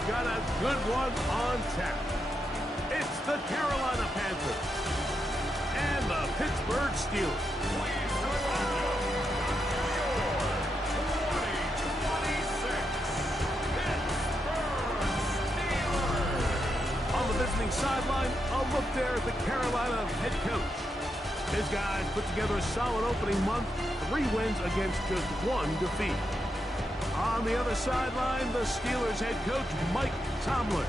we've got a good one on tap. It's the Carolina Panthers and the Pittsburgh Steelers. On the visiting sideline, a look there at the Carolina head coach. His guys put together a solid opening month, 3 wins against just 1 defeat. On the other sideline, the Steelers head coach, Mike Tomlin.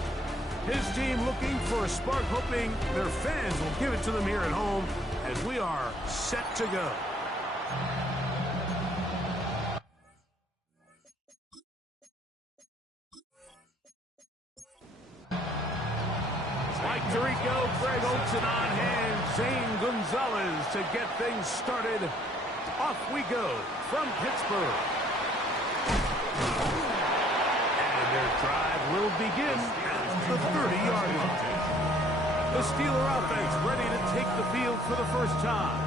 His team looking for a spark, hoping their fans will give it to them here at home as we are set to go. Mike Tirico, Greg Olsen on hand, Zane Gonzalez to get things started. Off we go from Pittsburgh. And their drive will begin at the 30-yard line. The Steeler offense ready to take the field for the first time.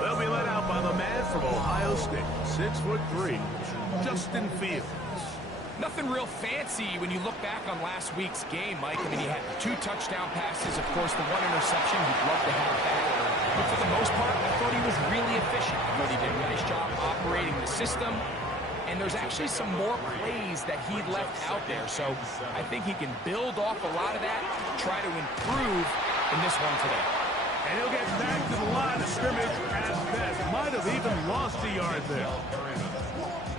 They'll be led out by the man from Ohio State, 6'3", Justin Fields. Nothing real fancy when you look back on last week's game, Mike. I mean, he had 2 touchdown passes, of course, the 1 interception. He'd love to have that. But for the most part, I thought he was really efficient. I thought he did a nice job operating the system. And there's actually some more plays that he left out there. So I think he can build off a lot of that, try to improve in this one today. And he'll get back to the line of scrimmage as best. Might have even lost a yard there.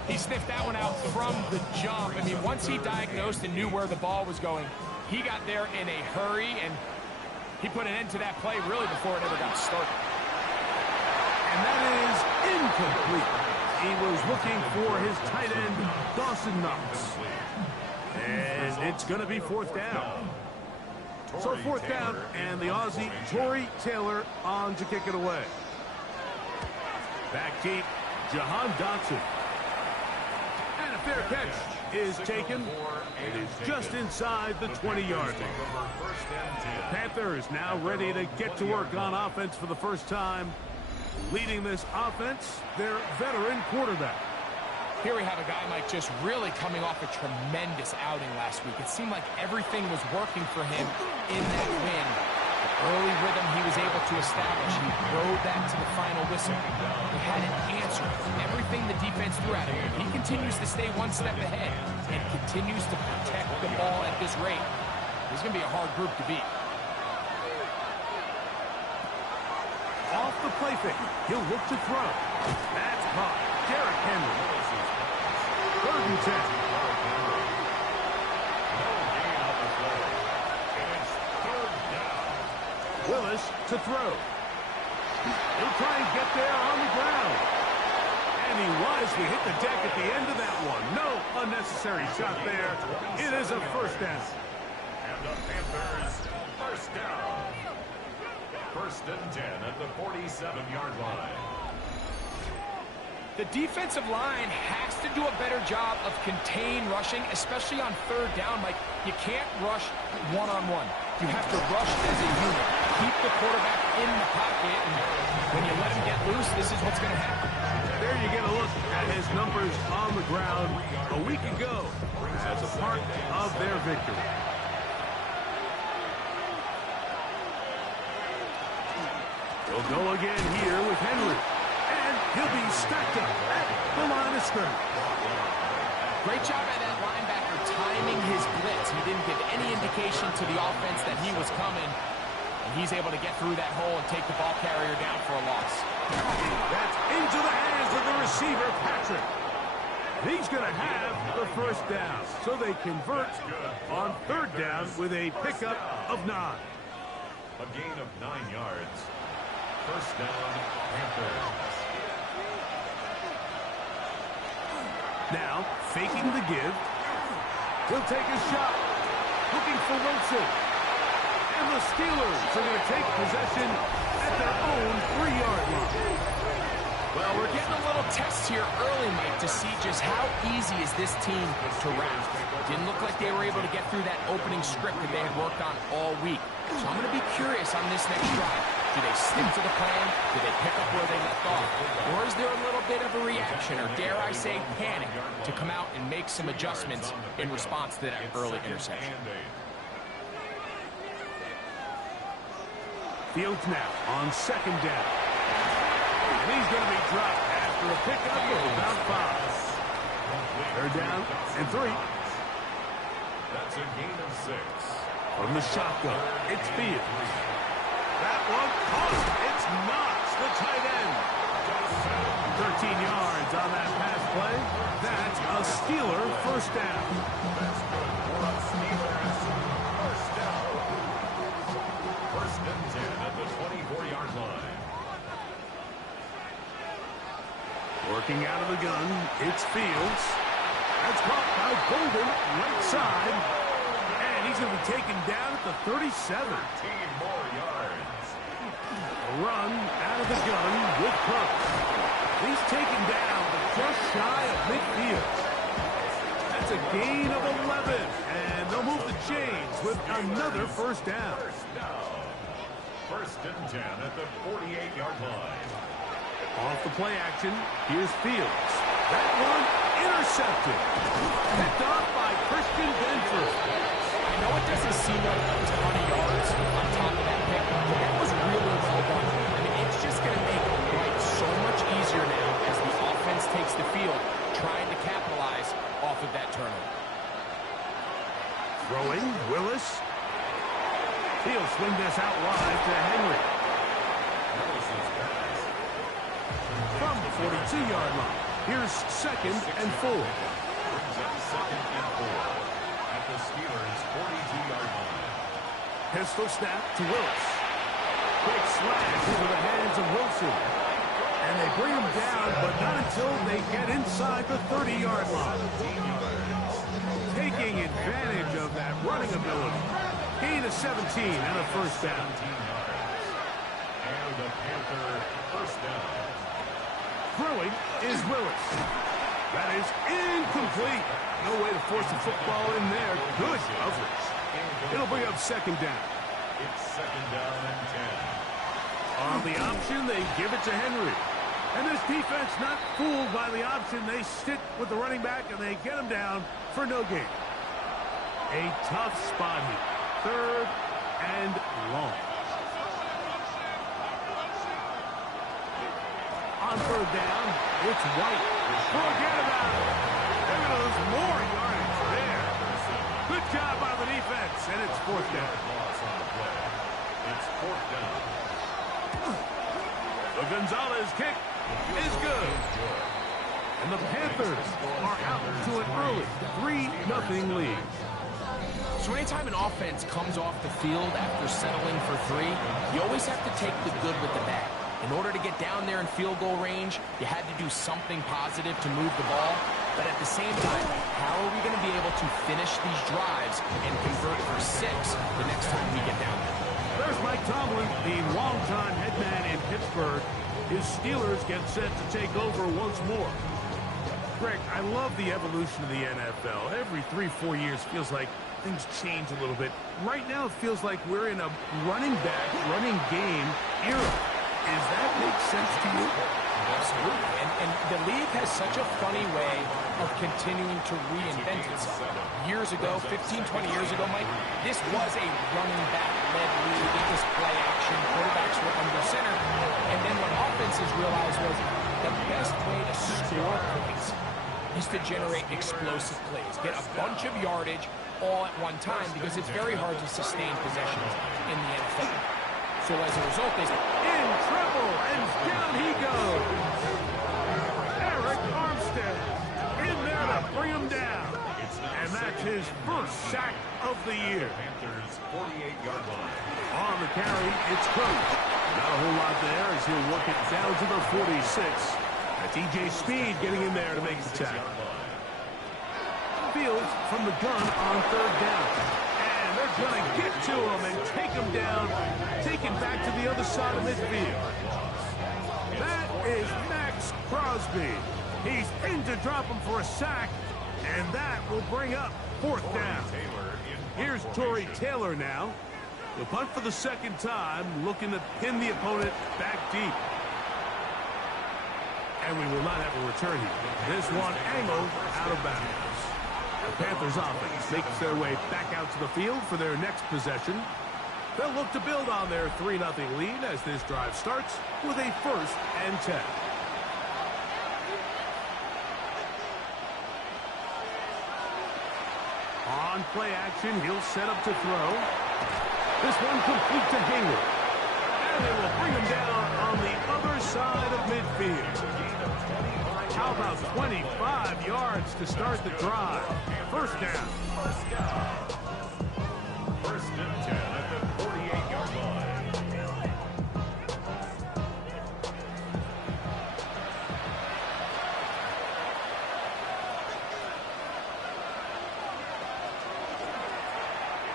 He sniffed that one out from the jump. I mean, once he diagnosed and knew where the ball was going, he got there in a hurry, and he put an end to that play really before it ever got started. And that is incomplete. He was looking for his tight end, Dawson Knox. And it's going to be 4th down. So 4th down, and the Aussie, Tory Taylor, on to kick it away. Back deep, Jahan Dotson. And a fair catch is taken. It is just inside the 20-yard line. The Panthers now ready to get to work on offense for the first time. Leading this offense, their veteran quarterback. Here we have a guy, Mike, just really coming off a tremendous outing last week. It seemed like everything was working for him in that win. The early rhythm he was able to establish, he rode that to the final whistle. He had an answer for everything the defense threw at him. He continues to stay 1 step ahead and continues to protect the ball at this rate. This is going to be a hard group to beat. Off the play fake, he'll look to throw. That's caught. Derrick Henry. 3rd and 10. Willis to throw. He'll try and get there on the ground. And he wisely hit the deck at the end of that one. No unnecessary shot there. It is a 1st down. And the Panthers, 1st down. 1st and 10 at the 47-yard line. The defensive line has to do a better job of contain rushing, especially on 3rd down. Like, you can't rush one-on-one. You have to rush as a unit. Keep the quarterback in the pocket, and when you let him get loose, this is what's going to happen. There you get a look at his numbers on the ground a week ago as a part of their victory. He'll go again here with Henry. And he'll be stacked up at the line of scrimmage. Great job by that linebacker timing his blitz. He didn't give any indication to the offense that he was coming. And he's able to get through that hole and take the ball carrier down for a loss. That's into the hands of the receiver, Patrick. He's going to have the 1st down. So they convert on 3rd down with a pickup of 9. A gain of 9 yards. 1st down, Panthers. Now, faking the give. He'll take a shot. Looking for Wilson. And the Steelers are going to take possession at their own 3-yard line. Well, we're getting a little test here early, Mike, to see just how easy is this team to wrap. Didn't look like they were able to get through that opening script that they had worked on all week. So I'm going to be curious on this next drive. Do they stick to the plan? Do they pick up where they left off? Or is there a little bit of a reaction, or dare I say panic, to come out and make some adjustments in response to that early interception? Fields now on second down. And he's going to be dropped after a pickup of about 5. They're down and 3. That's a gain of 6. From the shotgun, it's Fields. That one caught. It's Knox, the tight end. 13 yards on that pass play. That's a Steeler first down. First and 10 at the 24-yard line. Working out of the gun, it's Fields. That's caught by Golden, right side. And he's going to be taken down at the 37. 13 more yards. A run out of the gun with Cook. He's taken down, but just shy of midfield. That's a gain of 11. And they'll move the chains with another first down. First and 10 at the 48-yard line. Off the play action, here's Fields. That one intercepted. Picked off by Christian Benford. I know it doesn't seem like a ton of yards on top of that pick, but that was really well done. I mean, it's just going to make life so much easier now as the offense takes the field, trying to capitalize off of that turnover. Throwing, Willis. He'll swing this out wide to Henry. From the 42-yard line, here's second and 4. Brings up second and 4 at the Steelers' 42-yard line. Pistol snap to Willis. Quick slash into the hands of Wilson. And they bring him down, but not until they get inside the 30-yard line. Taking advantage of that running ability. Gain of 17 and a first down. And the Panther first down. Throwing is Willis. That is incomplete. No way to force the football in there. Good coverage. It'll bring up second down. It's second down and 10. On the option, they give it to Henry. And this defense, not fooled by the option, they stick with the running back and they get him down for no gain. A tough spot here. Third and long. On third down, it's White. Forget about it. They're going to lose more yardage there. Good job by the defense, and it's fourth down. Loss on the play. It's fourth down. The Gonzalez kick is good. And the Panthers are out to an early 3-0 lead. So anytime an offense comes off the field after settling for 3, you always have to take the good with the bad. In order to get down there in field goal range, you had to do something positive to move the ball. But at the same time, how are we going to be able to finish these drives and convert for 6 the next time we get down there? There's Mike Tomlin, the longtime head man in Pittsburgh. His Steelers get set to take over once more. Greg, I love the evolution of the NFL. Every 3-4 years feels like things change a little bit. Right now it feels like we're in a running back, running game era. Does that make sense to you? Absolutely. And the league has such a funny way of continuing to reinvent itself. Years ago, 15, 20 years ago, Mike, this was a running back-led league. It was play action. Quarterbacks were under center. And then what offenses realized was the best way to score points is to generate explosive plays. Get a bunch of yardage all at one time because it's very hard to sustain possessions in the NFL. So as a result, they in trouble, and down he goes. Eric Armstead in there to bring him down. And that's his first sack of the year. Panthers 48-yard line. On the carry, it's Cook. Not a whole lot there as he'll work it down to the 46. That's E.J. Speed getting in there to make the tackle. Fields from the gun on third down. And they're going to get to him and take him down, take him back to the other side of midfield. That is Max Crosby. He's in to drop him for a sack, and that will bring up fourth down. Here's Torrey Taylor now. The punt for the second time, looking to pin the opponent back deep. And we will not have a return here. This one angled out of bounds. The Panthers offense makes their way back out to the field for their next possession. They'll look to build on their 3-0 lead as this drive starts with a 1st and 10. On play action, he'll set up to throw. This one complete to Hayward. And they will bring him down on the other side of midfield. How about 25 yards to start the drive? First down. First and 10 at the 48-yard line.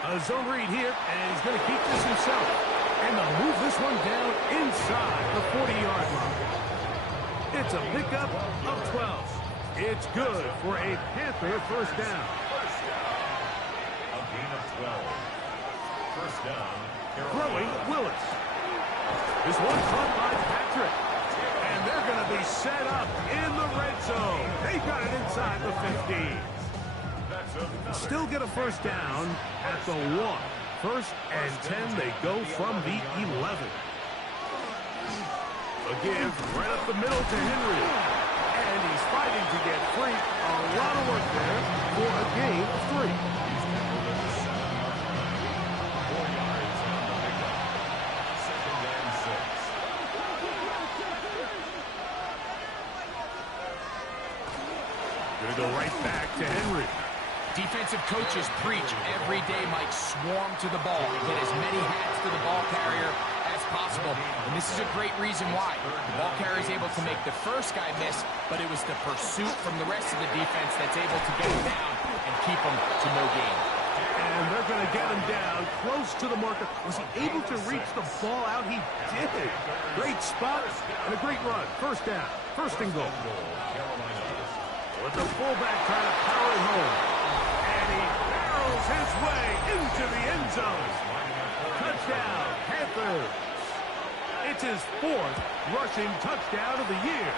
A zone read here, and he's going to keep this himself. And they'll move this one down inside the 40-yard line. It's a pickup of 12. It's good for a Panther first down. A gain of 12. First down, Throwing Willis. This one caught by Patrick. And they're going to be set up in the red zone. They got it inside the 15. Still get a first down at the 1. 1st and 10, they go from the 11. A give right up the middle to Henry. And he's fighting to get free. A lot of work there for a gain of 3. 4 yards on the pickup. 2nd and 6. Gonna go right back to Henry. Defensive coaches preach every day, Mike, swarm to the ball. Get as many hats to the ball carrier as possible. And this is a great reason why. The ball carrier is able to make the first guy miss, but it was the pursuit from the rest of the defense that's able to get him down and keep him to no gain. And they're going to get him down close to the marker. Was he able to reach the ball out? He did. Great spot and a great run. First down. 1st and goal. With the fullback trying to power it home. He barrels his way into the end zone. Touchdown, Panthers. It's his 4th rushing touchdown of the year.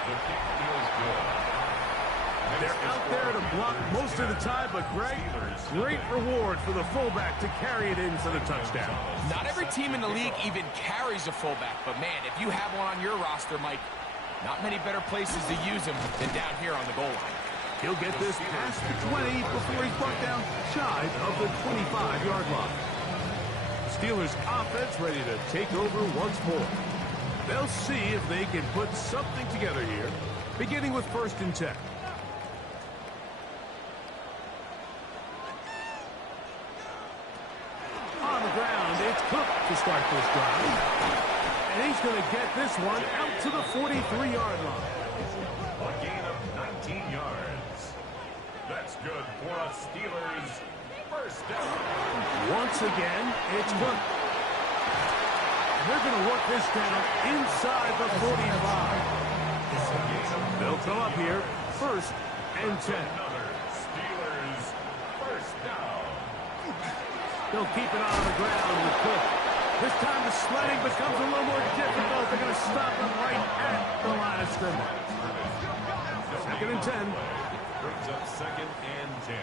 They're out there to block most of the time, but great reward for the fullback to carry it in for the touchdown. Not every team in the league even carries a fullback, but man, if you have one on your roster, Mike, not many better places to use him than down here on the goal line. He'll get this past the 20 before he's brought down shy of the 25-yard line. The Steelers' offense ready to take over once more. They'll see if they can put something together here, beginning with 1st and 10. On the ground, it's Cook to start this drive. And he's going to get this one out to the 43-yard line. A gain of 19 yards. That's good for a Steelers first down. Once again, it's Cook. They're going to work this down inside the 45. They'll throw up here. 1st and 10. Another Steelers first down. They'll keep it on the ground with Cook. This time the sledding becomes a little more difficult. They're going to stop him right at the line of scrimmage. 2nd and 10. Brings up 2nd and 10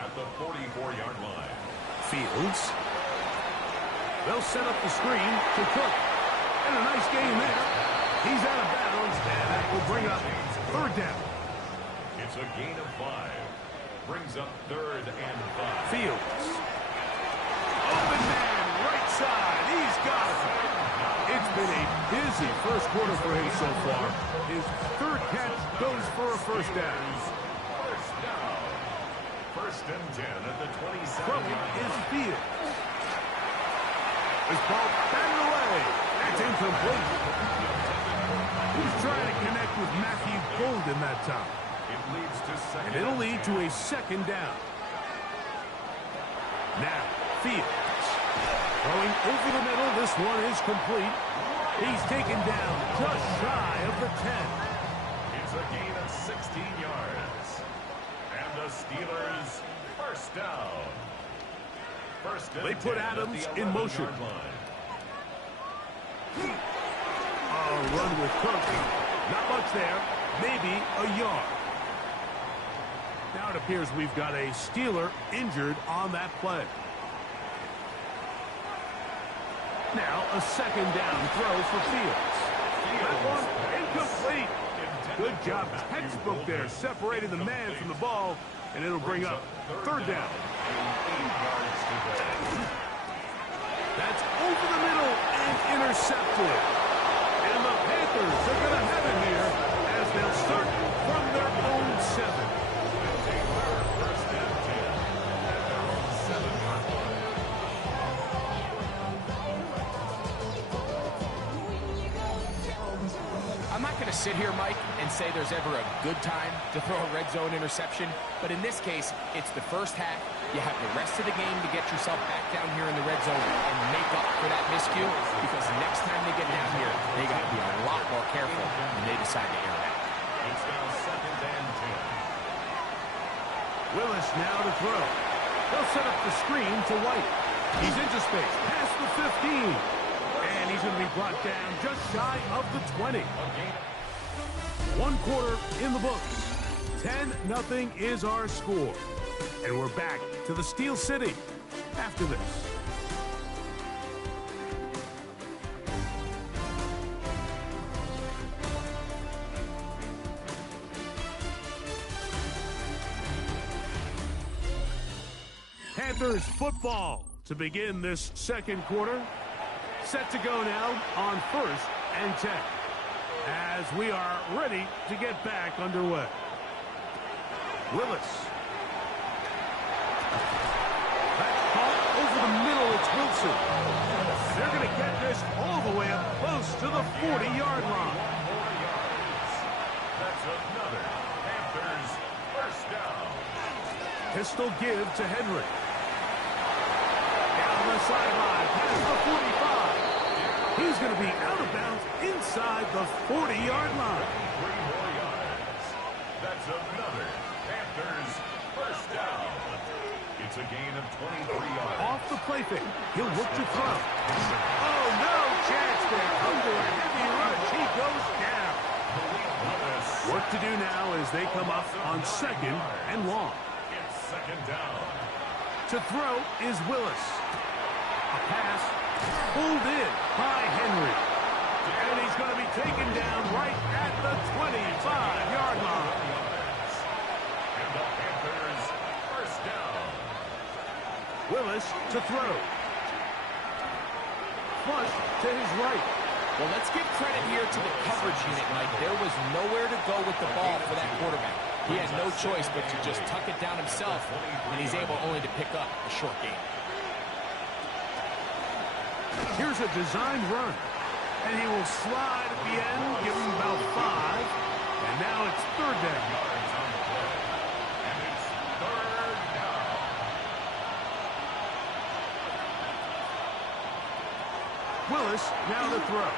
at the 44-yard line. Fields. They'll set up the screen to Cook. And a nice gain there. He's out of bounds, and that will bring up 3rd down. It's a gain of 5. Brings up 3rd and 5. Fields. Open man, right side. He's got it. It's been a busy first quarter for him so far. His 3rd catch goes for a first down. First down. 1st and 10 at the 27. Throwing is Fields. This ball batted away. That's incomplete. He's trying to connect with Matthew Golden that time. It leads to 2nd. And it'll lead to a 2nd down. Now, Fields. Throwing over the middle. This one is complete. He's taken down just shy of the 10. It's a gain of 16 yards. And the Steelers first down. First and They put 10 at Adams the in motion. 11-yard line. Run with Cook. Not much there. Maybe a yard. Now it appears we've got a Steeler injured on that play. Now a second down throw for Fields. That one incomplete. Good job. Textbook there, separating the man from the ball, and it'll bring up third down. That's over the middle and intercepted. And the Panthers are going to have it here as they'll start from their own 7. I'm not going to sit here, Mike, and say there's ever a good time to throw a red zone interception, but in this case, it's the first half. You have the rest of the game to get yourself back down here in the red zone and make up for that miscue, because next time they get down here, they got to be a lot more careful when they decide to air it out. It's now second and 10. Willis now to throw. They'll set up the screen to White. He's into space, past the 15. And he's going to be brought down just shy of the 20. 1 quarter in the books. 10-0 is our score. And we're back to the Steel City after this. Panthers football to begin this second quarter. Set to go now on 1st and 10 as we are ready to get back underway. Willis. That's caught over the middle. It's Wilson. They're going to get this all the way up close to the 40-yard line. 4 yards. That's another Panthers first down. Pistol give to Henry. Down the sideline, past the 45. He's going to be out of bounds inside the 40-yard line. 3 more yards. That's another Panthers first down. It's a gain of 23 yards. Off the play fake. He'll look to throw. Oh, no chance there. Under a heavy rush, he goes down. Work to do now as they come up on 2nd and long. It's second down. To throw is Willis. A pass pulled in by Henry. And he's going to be taken down right at the 25-yard line. And the Panthers first down. Willis to throw. Flush to his right. Well, let's give credit here to the coverage unit, Mike. There was nowhere to go with the ball for that quarterback. He had no choice but to just tuck it down himself, and he's able only to pick up a short gain. Here's a designed run. And he will slide at the end, give him about 5. And now it's third down. Yards on the play. And it's third down. Willis now to throw.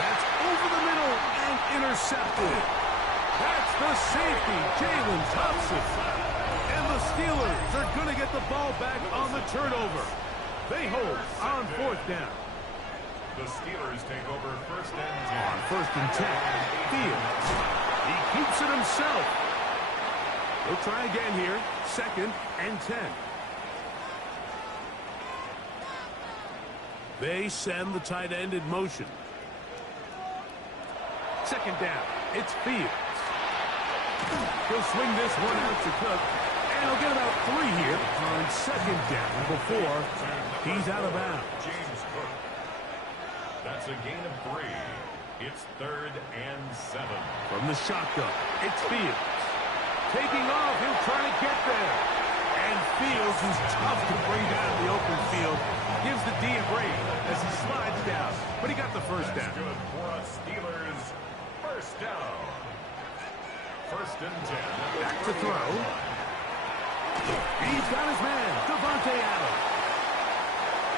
That's over the middle and intercepted. That's the safety, Jalen Thompson. And the Steelers are going to get the ball back on the turnover. They hold on 4th down. The Steelers take over first and 10. On 1st and 10, Fields. He keeps it himself. He'll try again here. 2nd and 10. They send the tight end in motion. 2nd down. It's Fields. He'll swing this one out to Cook. And he'll get about 3 here on 2nd down before he's out of bounds. James Cook. That's a gain of 3. It's 3rd and 7. From the shotgun, it's Fields. Taking off, he'll try to get there. And Fields, who's tough to bring down the open field, gives the D a break as he slides down. But he got the first down. That's good for us Steelers. First down. 1st and 10. Back to throw. He's got his man, Devontae Adams.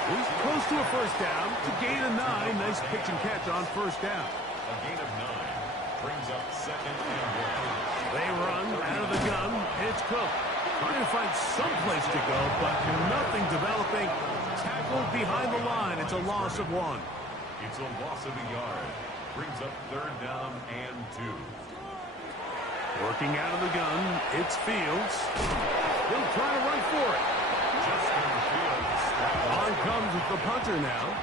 He's close to a first down to gain a 9. Nice pitch and catch on first down. A gain of 9 brings up 2nd and 1. They run out of the gun. It's Cook. Trying to find some place to go, but nothing developing. Tackled behind the line. It's a loss of 1. It's a loss of a yard. Brings up 3rd down and 2. Working out of the gun, it's Fields. He'll try to run for it. Justin Fields. On comes the punter now,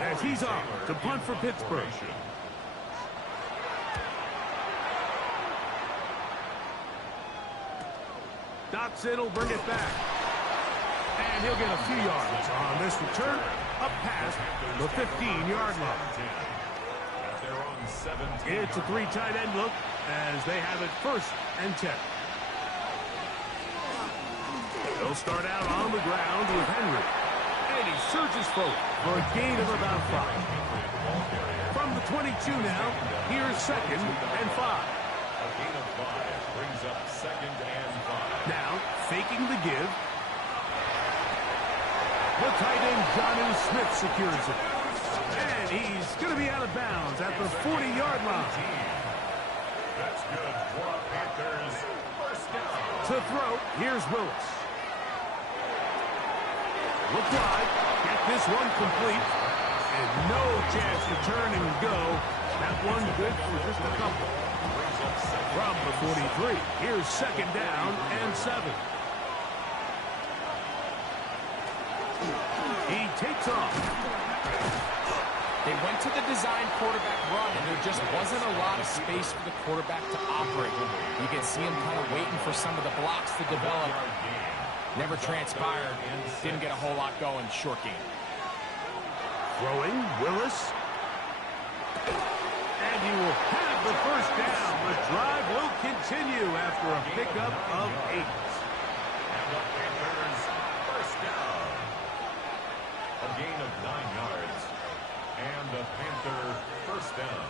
as he's up to punt for Pittsburgh. Dotson will bring it back. And he'll get a few yards on this return, up past the 15-yard line. It's a 3 tight end look as they have it 1st and 10. They'll start out on the ground with Henry. And he surges forward for a gain of about 5. From the 22 now, here's 2nd and 5. A gain of 5 brings up 2nd and 5. Now, faking the give. The tight end, Jonnu Smith, secures it. And he's going to be out of bounds at the 40-yard line. That's good for Panthers. 1st down. To throw, here's Willis. Look wide. Get this one complete. And no chance to turn and go. That one good for just a couple. From the 43, here's 2nd down and 7. He takes off. They went to the design quarterback run, and there just wasn't a lot of space for the quarterback to operate. You can see him kind of waiting for some of the blocks to develop. Never transpired. Didn't get a whole lot going. Short game. Throwing, Willis. And he will have the 1st down. The drive will continue after a pickup of 8. And the Panthers 1st down. A gain of 9 yards. And the Panther 1st down.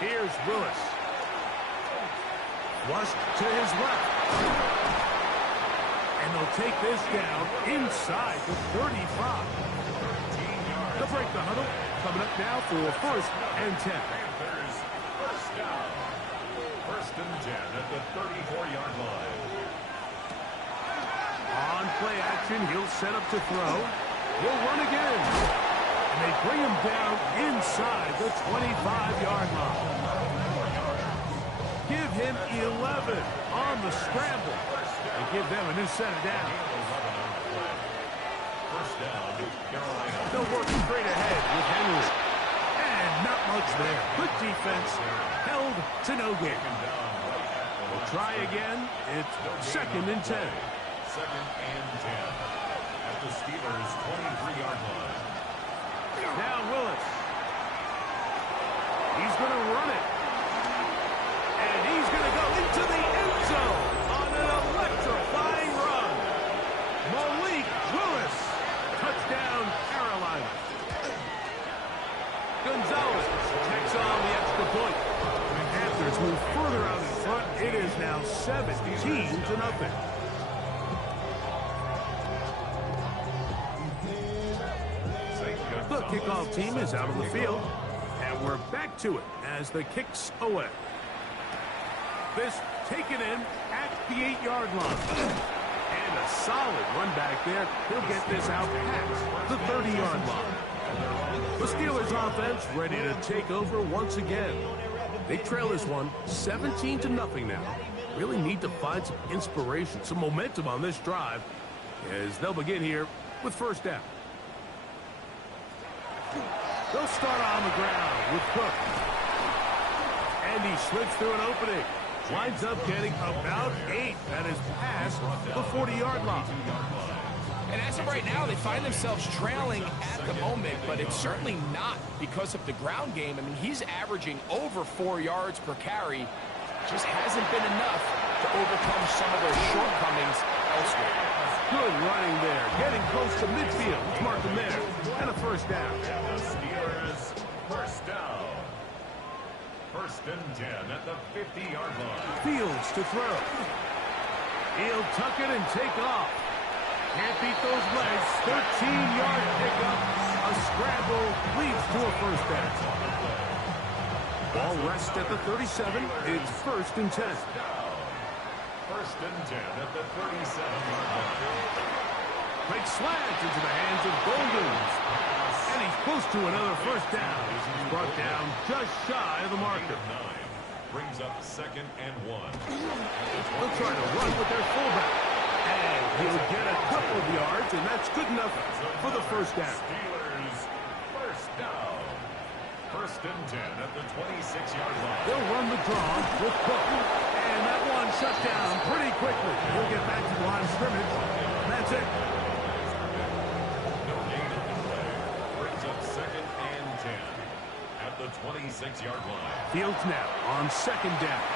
Here's Willis. Flushed to his left. And they'll take this down inside the 35. They'll break the huddle. Coming up now for 1st and 10. Panthers 1st down. 1st and 10 at the 34-yard line. On play action, he'll set up to throw. He'll run again. And they bring him down inside the 25-yard line. Give him 11 on the scramble. And give them a new set of downs. 1st down, Carolina. They'll work straight ahead with Henry. And not much there. Good defense. Held to no gain. We'll try again. It's 2nd and 10. 2nd and 10 at the Steelers' 23-yard line. Now Willis. He's going to run it. And he's going to go into the end zone on an electrifying run. Malik Willis. Touchdown, Carolina. Gonzalez takes on the extra point. The Panthers move further out in front. It is now 17-0. The kickoff team is out on the field, and we're back to it as the kick's away. This taken in at the 8-yard line. And a solid run back there. He'll get this out past the 30-yard line. The Steelers offense ready to take over once again. They trail this one 17-0 now. Really need to find some inspiration, some momentum on this drive as they'll begin here with 1st down. They'll start on the ground with Cook. And he slips through an opening. Winds up getting about 8. That is past the 40-yard line. And as of right now, they find themselves trailing at the moment, but it's certainly not because of the ground game. I mean, he's averaging over 4 yards per carry. Just hasn't been enough to overcome some of their shortcomings elsewhere. Good running there. Getting close to midfield. Let's mark him there. And a 1st down. The Steelers 1st down. 1st and 10 at the 50-yard line. Fields to throw. He'll tuck it and take off. Can't beat those legs. 13-yard pickup. A scramble leads to a 1st down. Ball rests at the 37. It's 1st and 10. First and 10 at the 37-yard line. Quick slant into the hands of Golden. And he's close to another first down. He's brought down just shy of the marker. Brings up second and 1. They'll try to run with their fullback. And he'll get a couple of yards, and that's good enough for the first down. Steelers first down. First and 10 at the 26-yard line. They'll run the draw with Cook. And that one shut down pretty quickly. He'll get back to the line of scrimmage. That's it. No gain on the play. Brings up second and 10 at the 26-yard line. Fields now on second down.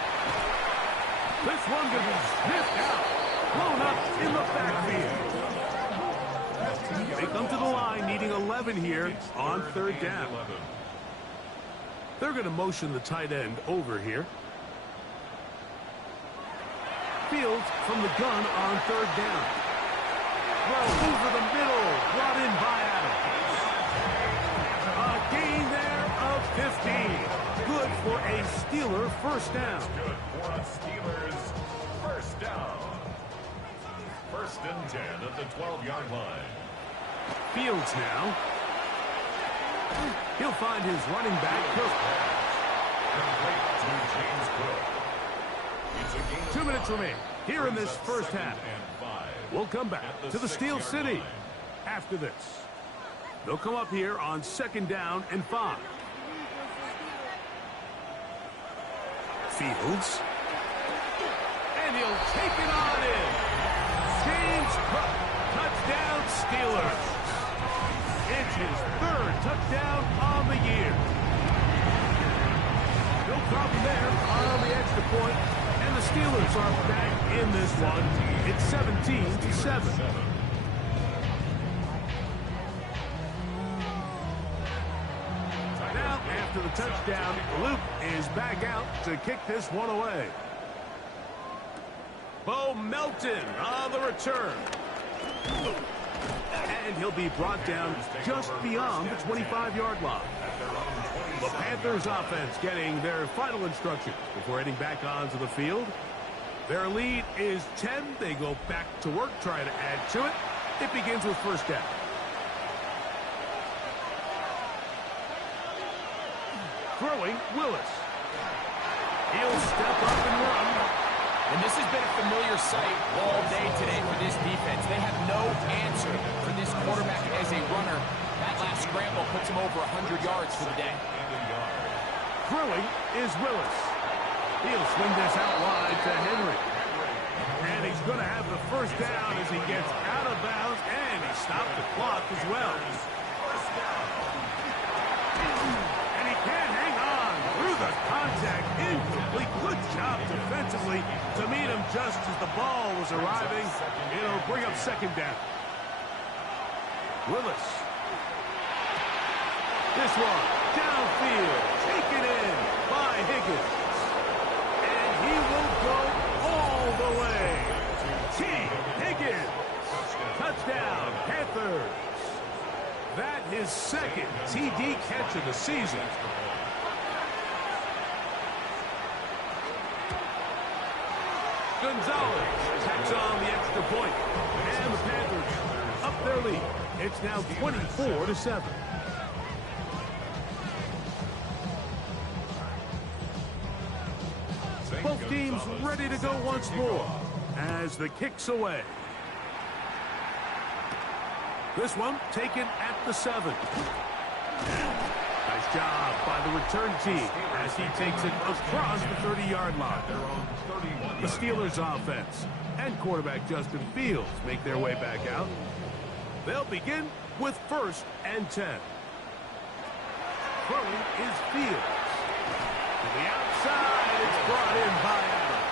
This one going to be sniffed out. Blown up in the backfield. They come to the line needing 11 here on third down. They're going to motion the tight end over here. Fields from the gun on third down. Throw over the middle. Brought in by Adams. A gain there of 15. Good for a Steeler first down. Good for a Steelers first down. First and 10 at the 12-yard line. Fields now. He'll find his running back, Cook. Complete to James Cook. It's a gain of 2 minutes remain here in this first half. and 5. We'll come back to the Steel 6-yard City line. after this. They'll come up here on second down and 5. Fields. And he'll take it on in. James Cook. Touchdown Steelers. It's his third touchdown on the year. No problem there on the extra point. And the Steelers are back in this one. It's 17-7. Now, after the touchdown, Luke is back out to kick this one away. Bo Melton on the return. And he'll be brought down just beyond the 25-yard line. The Panthers offense getting their final instructions before heading back onto the field. Their lead is 10. They go back to work, trying to add to it. It begins with first down. Throwing, Willis. He'll step up and run. And this has been a familiar sight all day today for this defense. They have no answer for this quarterback as a runner. That last scramble puts him over 100 yards for the day. Throwing is Willis. He'll swing this out wide to Henry. And he's going to have the first down as he gets out of bounds, and he stopped the clock as well. And he can't hang on through the contact. Incomplete. Good job defensively to meet him just as the ball was arriving. It'll bring up second down. Willis. This one downfield, taken in by Higgins. And he will go all the way. T. Higgins. Touchdown, Panthers. That his second TD catch of the season. Gonzalez tacks on the extra point. And the Panthers up their lead. It's now 24-7. Both teams ready to go once more as the kick's away. This one taken at the 7. Nice job by the return team as he takes it across the 30-yard line. The Steelers offense and quarterback Justin Fields make their way back out. They'll begin with first and 10. Throwing is Fields. To the outside, it's brought in by Adams.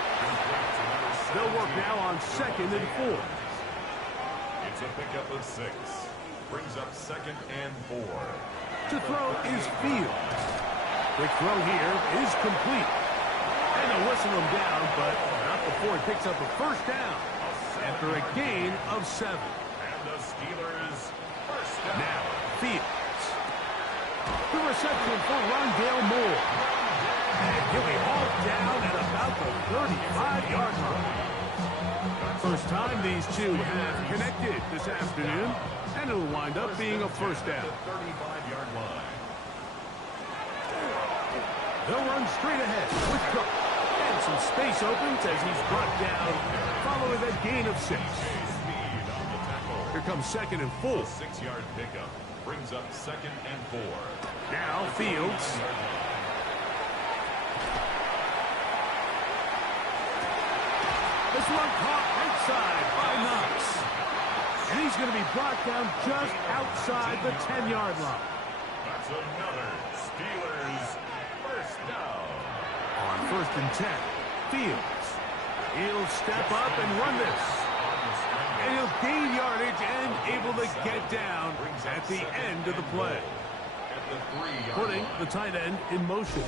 They'll work now on second and 4. It's a pickup of 6. Brings up second and 4. To throw is Fields. The throw here is complete. And they'll whistle him down, but not before he picks up a first down after a gain of 7. And the Steelers first down. Now, Fields. The reception for Rondale Moore. And he'll be hauled down at about the 35-yard line. First time these two have connected this afternoon, and it'll wind up being a first down. 35-yard line. They'll run straight ahead with Cook. And some space opens as he's brought down following that gain of 6. Speed on the tackle. Here comes 2nd and full. 6-yard pickup brings up 2nd and 4. Now Fields. This one caught outside by Knox. And he's going to be brought down just outside the 10-yard line. That's another Steelers first down. On 1st and 10, Fields. He'll step up and run this. And he'll gain yardage and able to get down at the end of the play. At the 3-yard Putting line. the tight end in motion.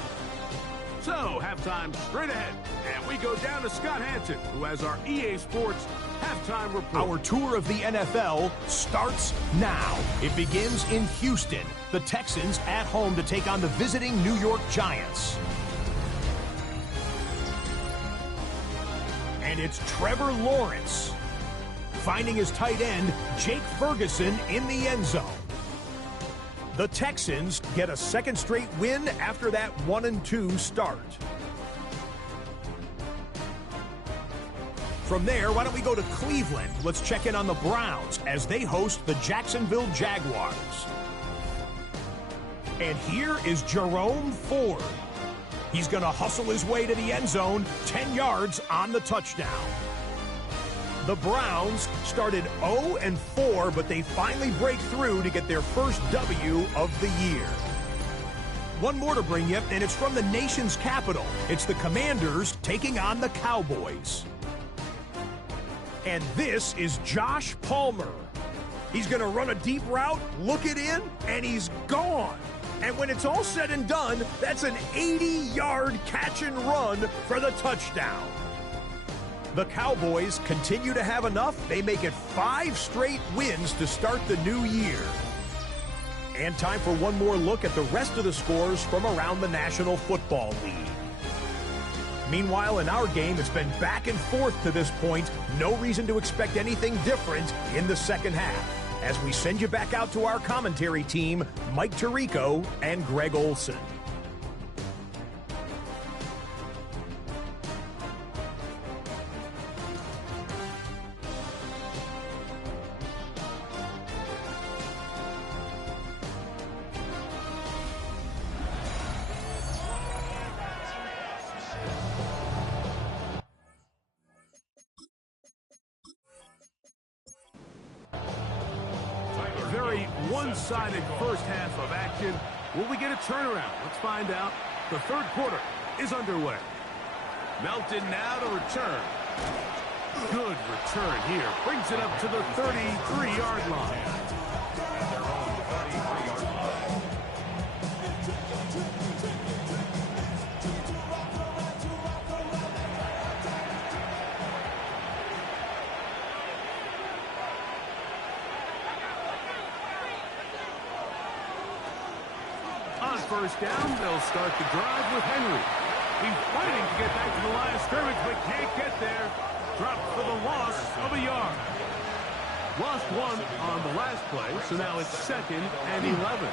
So, halftime straight ahead. And we go down to Scott Hanson, who has our EA Sports halftime report. Our tour of the NFL starts now. It begins in Houston. The Texans at home to take on the visiting New York Giants. And it's Trevor Lawrence finding his tight end, Jake Ferguson, in the end zone. The Texans get a 2nd straight win after that 1-2 start. From there, why don't we go to Cleveland? Let's check in on the Browns as they host the Jacksonville Jaguars. And here is Jerome Ford. He's going to hustle his way to the end zone, 10 yards on the touchdown. The Browns started 0-4, but they finally break through to get their first W of the year. One more to bring you, and it's from the nation's capital. It's the Commanders taking on the Cowboys. And this is Josh Palmer. He's going to run a deep route, look it in, and he's gone. And when it's all said and done, that's an 80-yard catch and run for the touchdown. The Cowboys continue to have enough. They make it 5 straight wins to start the new year. And time for one more look at the rest of the scores from around the National Football League. Meanwhile, in our game, it's been back and forth to this point. No reason to expect anything different in the second half. As we send you back out to our commentary team, Mike Tirico and Greg Olson. Very one-sided first half of action. Will we get a turnaround? Let's find out. The 3rd quarter is underway. Melton now to return. Good return here. Brings it up to the 33-yard line. At their own 33-yard line. On 1st down, they'll start the drive with Henry. He's fighting to get back to the line of scrimmage, but can't get there. Dropped for the loss of a yard. Lost 1 on the last play, so now it's 2nd and 11.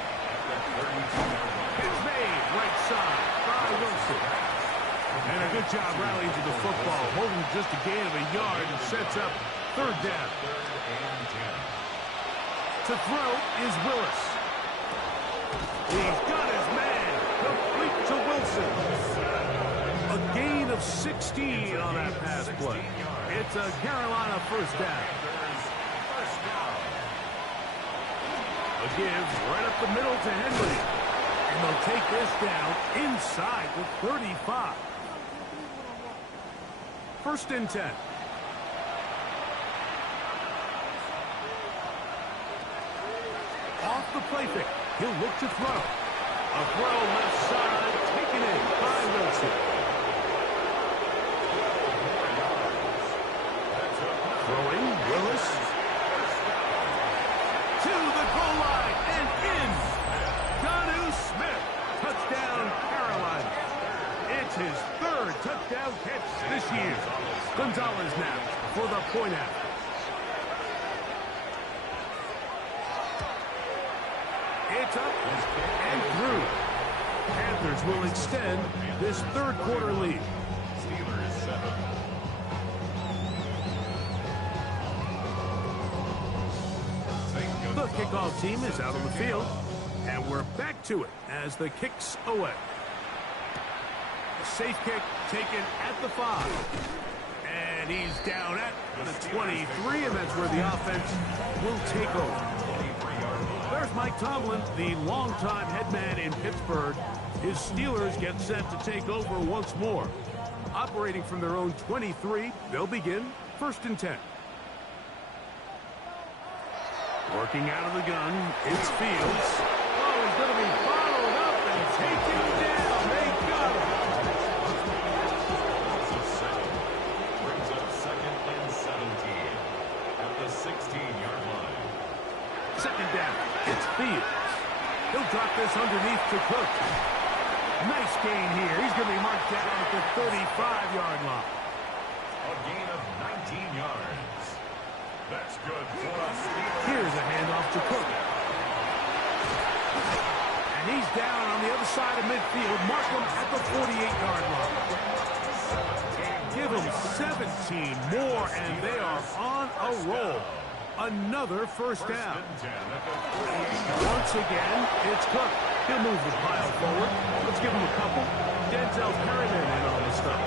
It's made right side by Wilson. And a good job rallying to the football, holding just a gain of a yard and sets up 3rd down. 3rd and 10. To throw is Willis. He's got his man. Complete to Wilson. A gain of 16 on that pass play. It's a Carolina first down. A give right up the middle to Henry. And they'll take this down inside the 35. 1st and 10. Off the play pick. He'll look to throw. A throw left side, taken in by Wilson. Throwing, Willis. To the goal line and in. Jonnu Smith. Touchdown, Carolina. It's his 3rd touchdown catch this year. Gonzalez now for the point after. It's up and through. Panthers will extend this third quarter lead. Steelers 7. The kickoff team is out on the field, and we're back to it as the kick's away. A safe kick taken at the 5. And he's down at the 23, and that's where the offense will take over. There's Mike Tomlin, the longtime head man in Pittsburgh. His Steelers get set to take over once more. Operating from their own 23, they'll begin 1st and 10. Working out of the gun, it's Fields. Oh, he's going to be followed up and taken down. They got him. Brings up 2nd and 17 at the 16-yard line. 2nd down, it's Fields. He'll drop this underneath to Cook. Nice gain here. He's going to be marked down at the 35-yard line. A gain of 19 yards. That's good for us. Here's a handoff to Cook. And he's down on the other side of midfield. Mark him at the 48-yard line. Give them 17 more, and they are on a roll. Another 1st down. Once again, it's Cook. He'll move the pile forward. Let's give him a couple. Denzel Perryman in on this stuff.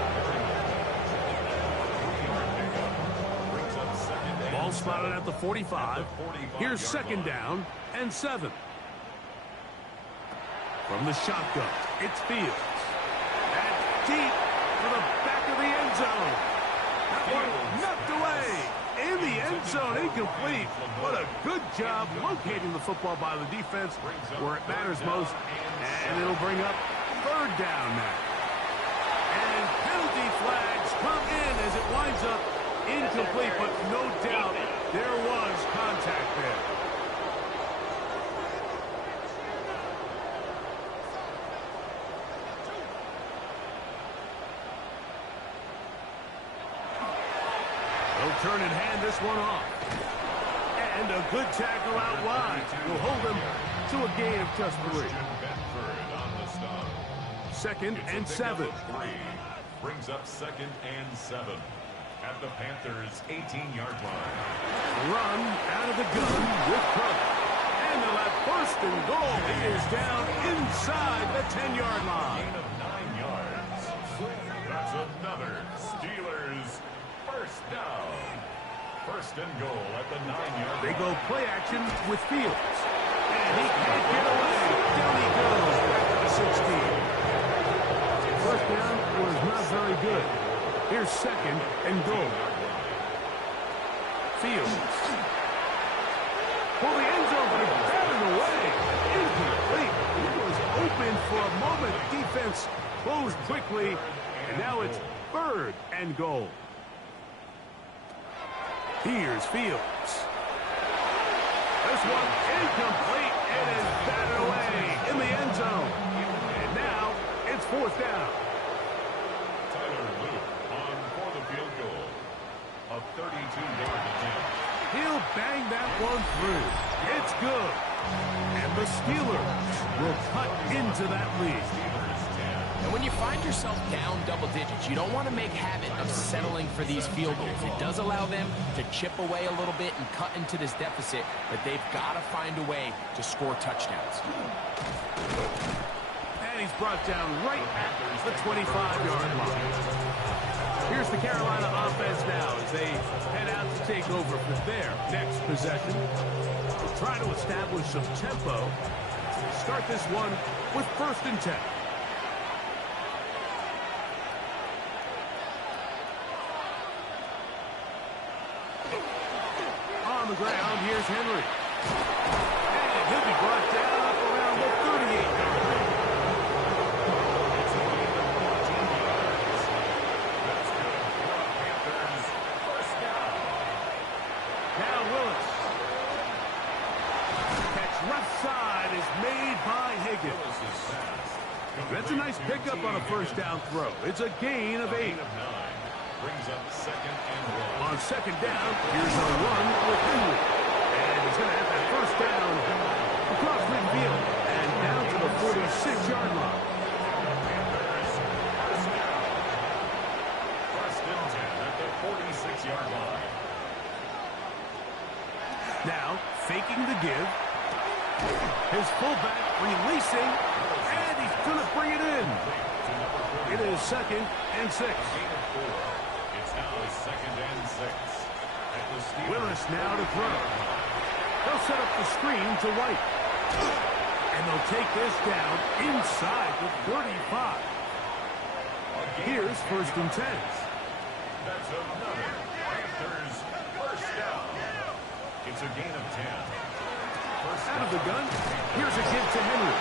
Ball spotted at the 45. Here's 2nd down and 7. From the shotgun, it's Fields. And deep for the back of the end zone. That one knocked away. In the end zone, incomplete. What a good job locating the football by the defense where it matters most. And it'll bring up 3rd down now. And penalty flags come in as it winds up incomplete, but no doubt there was contact there. They'll turn and hand this one off. And a good tackle out wide will hold them to a gain of just 3. 2nd and 7. Brings up 2nd and 7 at the Panthers' 18-yard line. Run out of the gun with Cook. And they'll have 1st and goal. He is down inside the 10-yard line. Gain of 9 yards. That's another Steelers 1st down. 1st and goal at the 9-yard line. They go play action with Fields. And he can't get away. Down he goes back to the 16. 1st down was not very good. Here's 2nd and goal. Fields. For the end zone, but he batted away. Incomplete. He was open for a moment. Defense closed quickly. And now it's 3rd and goal. Here's Fields. This one incomplete. It is batted away in the end zone. And now it's 4th down. A 32-yard attempt. He'll bang that one through. It's good. And the Steelers will cut into that lead. And when you find yourself down double digits, you don't want to make habit of settling for these field goals. It does allow them to chip away a little bit and cut into this deficit, but they've got to find a way to score touchdowns. And he's brought down right at the 25-yard line. Here's the Carolina offense now as they head out to take over for their next possession. Trying to establish some tempo. Start this one with 1st and 10. On the ground, here's Henry. And he'll be brought down up around the 38-yard line. That's a nice pickup on a 1st down throw. It's a gain of 8. brings up second and 1. On second down, here's a run with Henry. And he's going to have that first down across midfield and down to the 46-yard line. Panthers, first down. First and 10 at the 46-yard line. Now, faking the give. His fullback releasing, and he's going to bring it in. It is second and 6. Gain of 4. It's now second and 6. At the Steelers. Willis now to throw. They'll set up the screen to White. And they'll take this down inside the 35. Here's first and 10. That's another Panthers first down. It's a gain of 10. First Out of the gun, here's a give to Henry.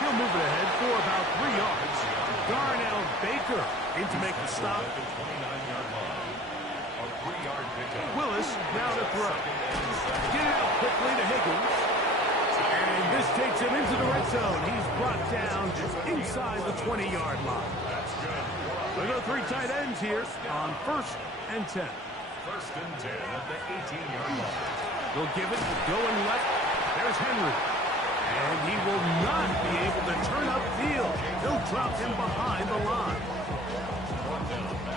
He'll move it ahead for about 3 yards. Darnell Baker in to make the stop. At the 29-yard line. A 3-yard pickup. Willis now to throw. Get it out quickly to Higgins. And this takes him into the red zone. He's brought down inside the 20-yard line. We go 3 tight ends here on first and 10. First and 10 at the 18-yard line. We'll give it going left. There's Henry. And he will not be able to turn upfield. He'll drop him behind the line.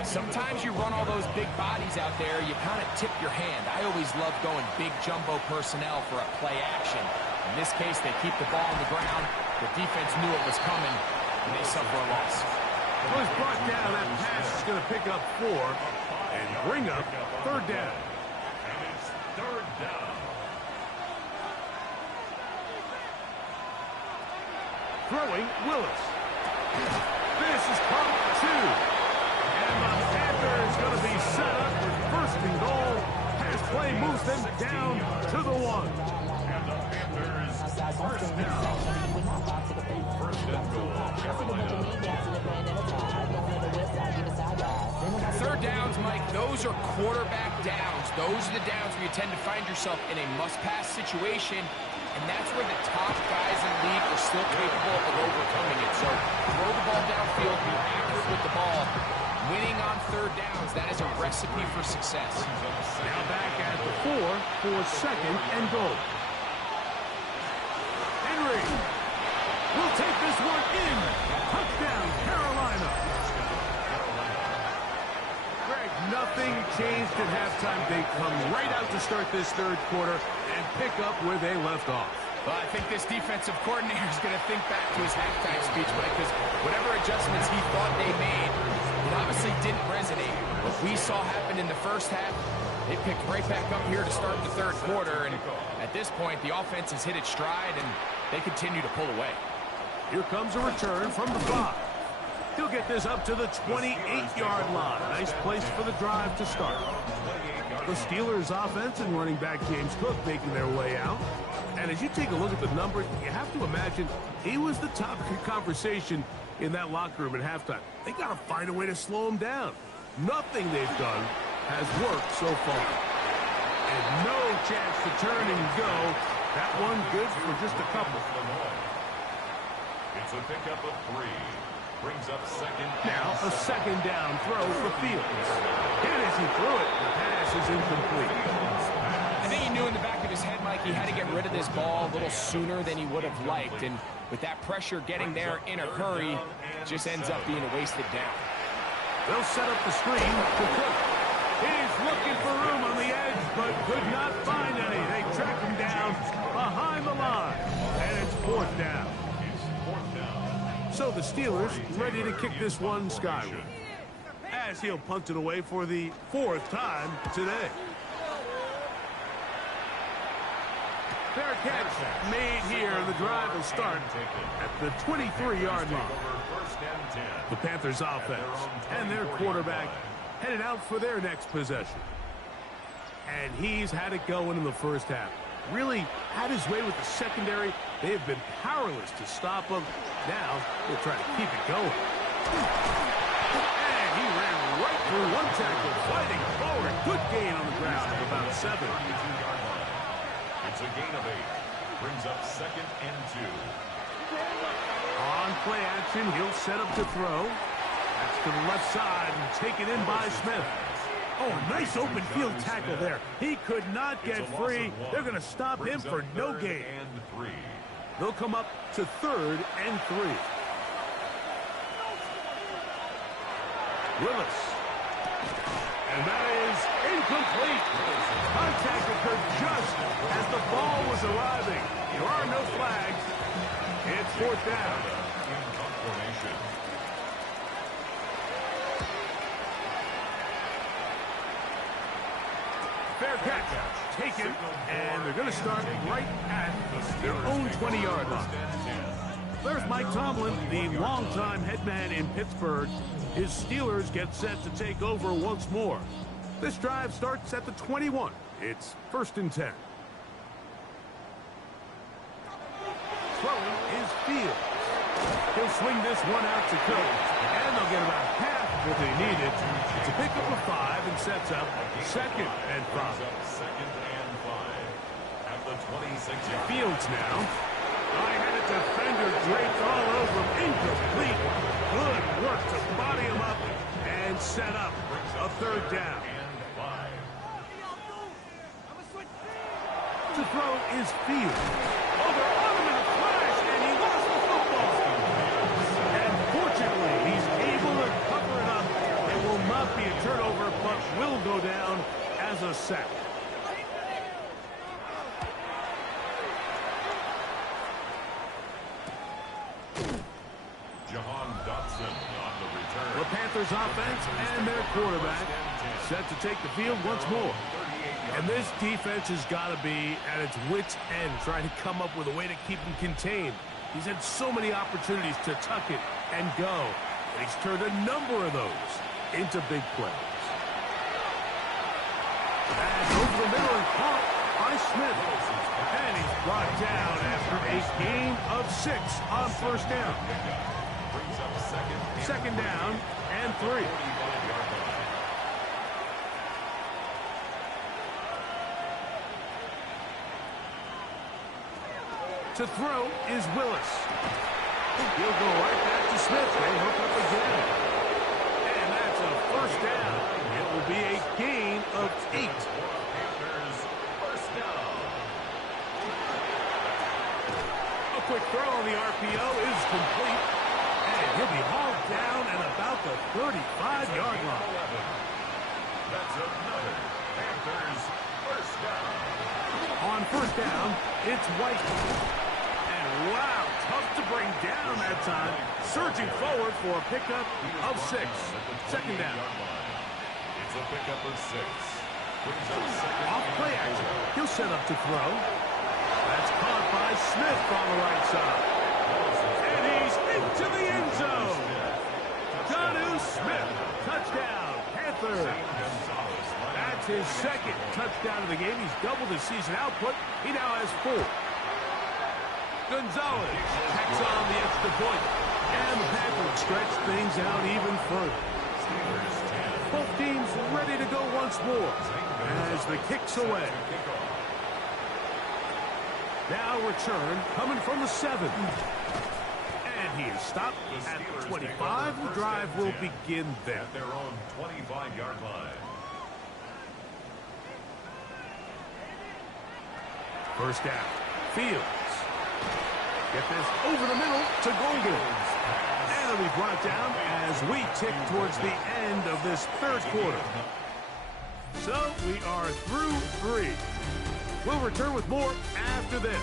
Sometimes you run all those big bodies out there, you kind of tip your hand. I always love going big jumbo personnel for a play action. In this case, they keep the ball on the ground. The defense knew it was coming, and they suffer a loss. Well, he's brought down. That pass is going to pick up 4 and bring up third down. And it's third down. Throwing Willis. This is caught 2. And the Panthers going to be set up with first and goal. Pass play moves them down to the 1. And the Panthers first down. First and goal. Carolina. Third downs, Mike, those are quarterback downs. Those are the downs where you tend to find yourself in a must-pass situation, and that's where the top guys in the league are still capable of overcoming it. So throw the ball downfield, be accurate with the ball. Winning on third downs, that is a recipe for success. Now back at the 4 for second and goal. Henry will take this one in. Touchdown, Carolina. Greg, nothing changed at halftime. They come right out to start this third quarter and pick up where they left off. Well, I think this defensive coordinator is going to think back to his halftime speech, Mike, because whatever adjustments he thought they made, it obviously didn't resonate. What we saw happen in the first half, they picked right back up here to start the third quarter, and at this point, the offense has hit its stride, and they continue to pull away. Here comes a return from the 5. He'll get this up to the 28-yard line. Nice place for the drive to start. The Steelers' offense and running back James Cook making their way out. And as you take a look at the numbers, you have to imagine he was the topic of conversation in that locker room at halftime. They got to find a way to slow him down. Nothing they've done has worked so far. And no chance to turn and go. That one good for just a couple. It's a pickup of 3. Brings up second. Now a second down throw for Fields. And as he threw it, the pass is incomplete. I think he knew in the back of his head, Mike, he had to get rid of this ball a little sooner than he would have liked. And with that pressure getting there in a hurry, it just ends up being a wasted down. They'll set up the screen to Cook. He's looking for room on the edge, but could not find any. They track him down behind the line. And it's fourth down. So the Steelers ready to kick this one skyward, as he'll punt it away for the 4th time today. Fair catch made here, and the drive will start at the 23-yard line. The Panthers offense and their quarterback headed out for their next possession. And he's had it going in the first half. Really had his way with the secondary. They have been powerless to stop him. Now they'll try to keep it going. And he ran right through one tackle, fighting forward. Good gain on the ground of about 7. It's a gain of 8. Brings up second and 2. On play action, he'll set up to throw. That's to the left side and taken in by Smith. Oh, nice open field tackle there. He could not get free. They're going to stop him for no gain. They'll come up to 3rd and 3. Willis. And that is incomplete. Contact occurred just as the ball was arriving. There are no flags. It's 4th down. Fair catch taken, and they're going to start right at their own 20-yard line. There's Mike Tomlin, the longtime head man in Pittsburgh. His Steelers get set to take over once more. This drive starts at the 21. It's 1st and 10. Throwing is Fields. He'll swing this one out to Cook, and they'll get about half of what they needed. It's a pickup of 5 and sets up 2nd and 5. At the 26-yard. Fields now. I had a defender draped all over him. Incomplete. Good work to body him up and set up a 3rd down. To throw is Fields. Oh, they're on him in a flash, and he lost the football. And fortunately, he's able to cover it up. It will not be a turnover, but will go down as a sack. The Panthers offense and their quarterback set to take the field once more. And this defense has got to be at its wit's end, trying to come up with a way to keep him contained. He's had so many opportunities to tuck it and go, and he's turned a number of those into big plays. And over the middle and caught by Smith. And he's brought down after a gain of 6 on 1st down. 2nd down and 3. To throw is Willis. He'll go right back to Smith. They hook up again. And that's a 1st down. It will be a gain of 8. A quick throw on the RPO is complete. And he'll be hauled down at about the 35-yard line. That's another Panthers 1st down. On 1st down, it's White. And wow, tough to bring down that time. Surging forward for a pickup of 6. 2nd down. It's a pickup of 6. Off play action. He'll set up to throw. That's caught by Smith on the right side. And he's into the end zone. Jonnu Smith. Touchdown, Panthers. That's his 2nd touchdown of the game. He's doubled his season output. He now has 4. Gonzalez tacks on the extra point. And the Panthers stretch things out even further. Both teams ready to go once more as the kick's away. Now return coming from the 7. And he is stopped at the 25. The drive will begin there. At their own 25-yard line. 1st down. Fields. Get this over the middle to Golden. And it'll be brought down as we tick towards the end of this 3rd quarter. So we are through 3. We'll return with more after this.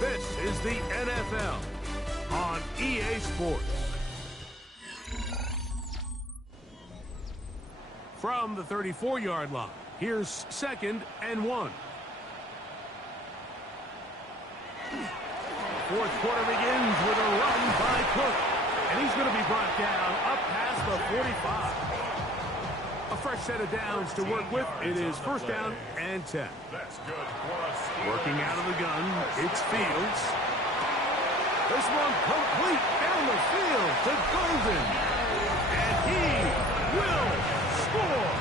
This is the NFL on EA Sports. From the 34-yard line, here's 2nd and 1. 4th quarter begins with a run by Cook. And he's going to be brought down up past the 45. A fresh set of downs to work with. It is 1st down and 10. That's good for us. Working out of the gun, it's Fields. This one complete down the field to Golden. And he will score.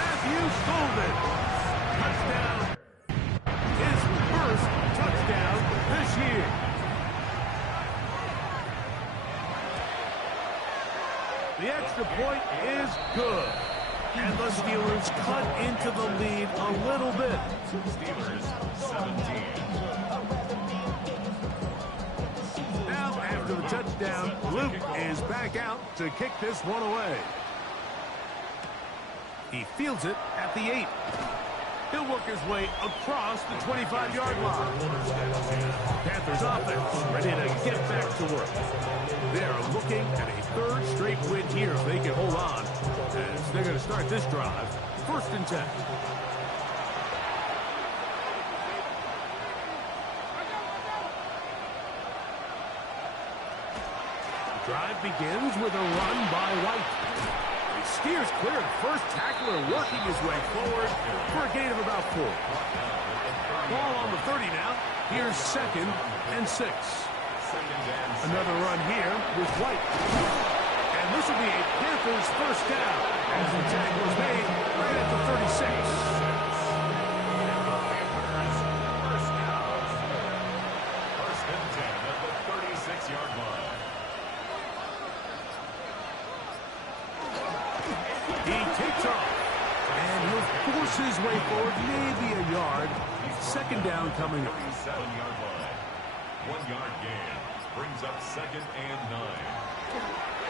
Matthew Golden. Touchdown. His 1st touchdown this year. extra point is good. And the Steelers cut into the lead a little bit. Steelers 17. Now, after the touchdown, Luke is back out to kick this one away. He fields it at the 8. He'll work his way across the 25-yard line. Panthers offense ready to get back to work. They're looking at a third straight win here if they can hold on, as they're going to start this drive 1st and 10. The drive begins with a run by White. He steers clear of the first tackler, working his way forward for a gain of about 4. Ball on the 30 now. Here's 2nd and 6. Another run here with White. And this will be a Panthers first down as the tag was made right at the 36. First and 10 at the 36-yard line. He takes off, and he'll force his way forward, maybe a yard. 2nd down coming up. 37-yard line. 1-yard gain. Brings up 2nd and 9.